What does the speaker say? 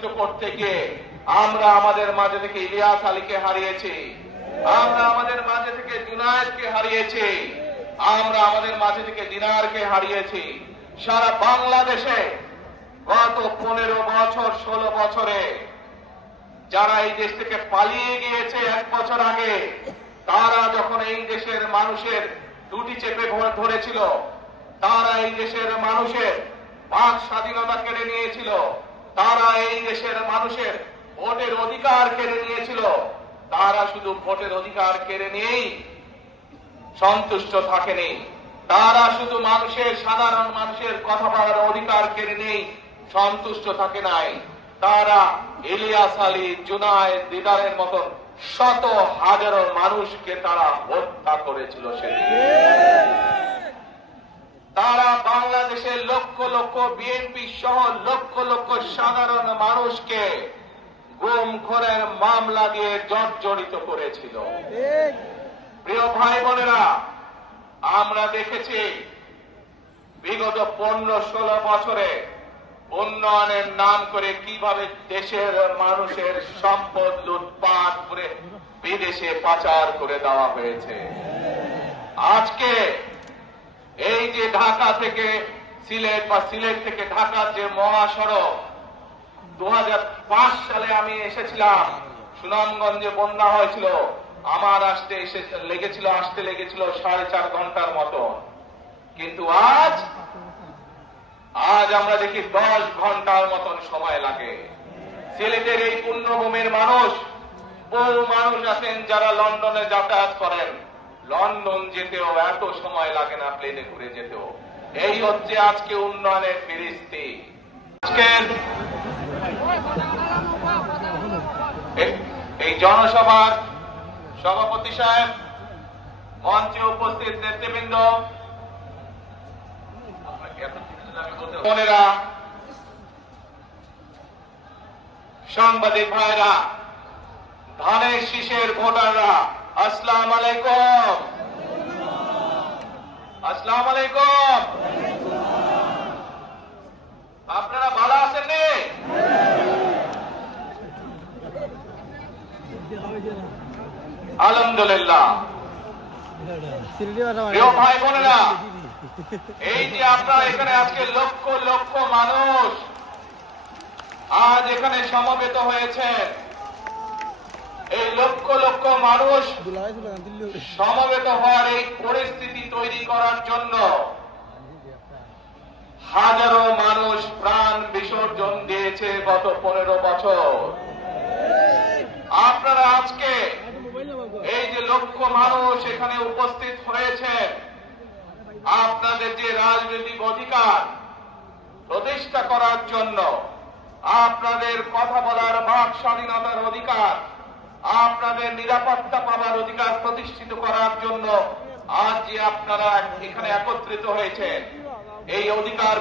প্রতিষ্ঠিত করতে গিয়ে আমরা আমাদের মাঝে থেকে ইলিয়াস আলীকে হারিয়েছি। আমরা আমাদের মাঝে থেকে জুনায়েদকে হারিয়েছি। আমরা আমাদের মাঝে থেকে দিনারকে হারিয়েছি। সারা বাংলাদেশে গত পনেরো বছর, ষোলো বছরে যারা এই দেশ থেকে পালিয়ে গিয়েছে এক বছর আগে, তারা যখন এই দেশের মানুষের দুটি চেপে ধরে- ধরেছিল, তারা এই দেশের মানুষের বাক স্বাধীনতা কেড়ে নিয়েছিল। তারা এই দেশের মানুষের ভোটের অধিকার কেড়ে নিয়েছিল। তারা শুধু ভোটের অধিকার কেড়ে নিয়েই সন্তুষ্ট থাকেনি। তারা শুধু মানুষের, সাধারণ মানুষের কথা বলার অধিকার কেড়ে নেই সন্তুষ্ট থাকে নাই। তারা ইলিয়াস আলী জুনায় দিদারের মতন শত হাজারো মানুষকে তারা হত্যা করেছিল সেদিন তারা বাংলাদেশের লক্ষ লক্ষ বিএনপি সহ লক্ষ লক্ষ সাধারণ মানুষকে গুম খোরের মামলা দিয়ে জর্জরিত করেছিল। প্রিয় ভাই বোনেরা আমরা দেখেছি বিগত পনেরো ষোলো বছরে উন্নয়নের নাম করে কীভাবে দেশের মানুষের সম্পদ লুটপাট করে বিদেশে পাচার করে দেওয়া হয়েছে। আজকে এই যে ঢাকা থেকে সিলেট বা সিলেট থেকে ঢাকার যে মহাসড়ক দু সালে আমি এসেছিলাম। সুনামগঞ্জে বন্যা হয়েছিল। আমার আসতে এসে লেগেছিল, আসতে লেগেছিল সাড়ে চার ঘণ্টার মতো কিন্তু আজ আজ আমরা দেখি দশ ঘণ্টার মতন সময় লাগে। সিলেটের এই পুণ্যভূমির মানুষ, বহু মানুষ আছেন যারা লন্ডনে যাতায়াত করেন। লন্ডন যেতেও এত সময় লাগে না প্লেনে ঘুরে যেতেও। এই হচ্ছে আজকে উন্নয়নের ফিরিস্তি। এই জনসভার সভাপতি সাহেব, মঞ্চে উপস্থিত নেতৃবৃন্দ বোনেরা, সাংবাদিক ভাইরা, ধানের শীষের ভোটাররা আসসালাম আলাইকুম। আসসালাম আলাইকুম। আপনারা ভালো আছেন নি? আলহামদুলিল্লাহ। ভাই এই যে আপনারা এখানে আজকে লক্ষ লক্ষ মানুষ আজ এখানে সমবেত হয়েছেন। মানুষ সমবেত হওয়ার এই পরিস্থিতি তৈরি করার জন্য হাজারো মানুষ প্রাণ বিসর্জন দিয়েছে গত পনেরো বছর। আপনারা আজকে এই যে লক্ষ মানুষ এখানে উপস্থিত হয়েছে, আপনাদের যে রাজনৈতিক অধিকার প্রতিষ্ঠা করার জন্য, আপনাদের কথা বলার বাক স্বাধীনতার অধিকার আপনাদের নিরাপত্তা পাওয়ার অধিকার প্রতিষ্ঠিত করার জন্য আজ যে আপনারা এখানে একত্রিত হয়েছেন। এই অধিকার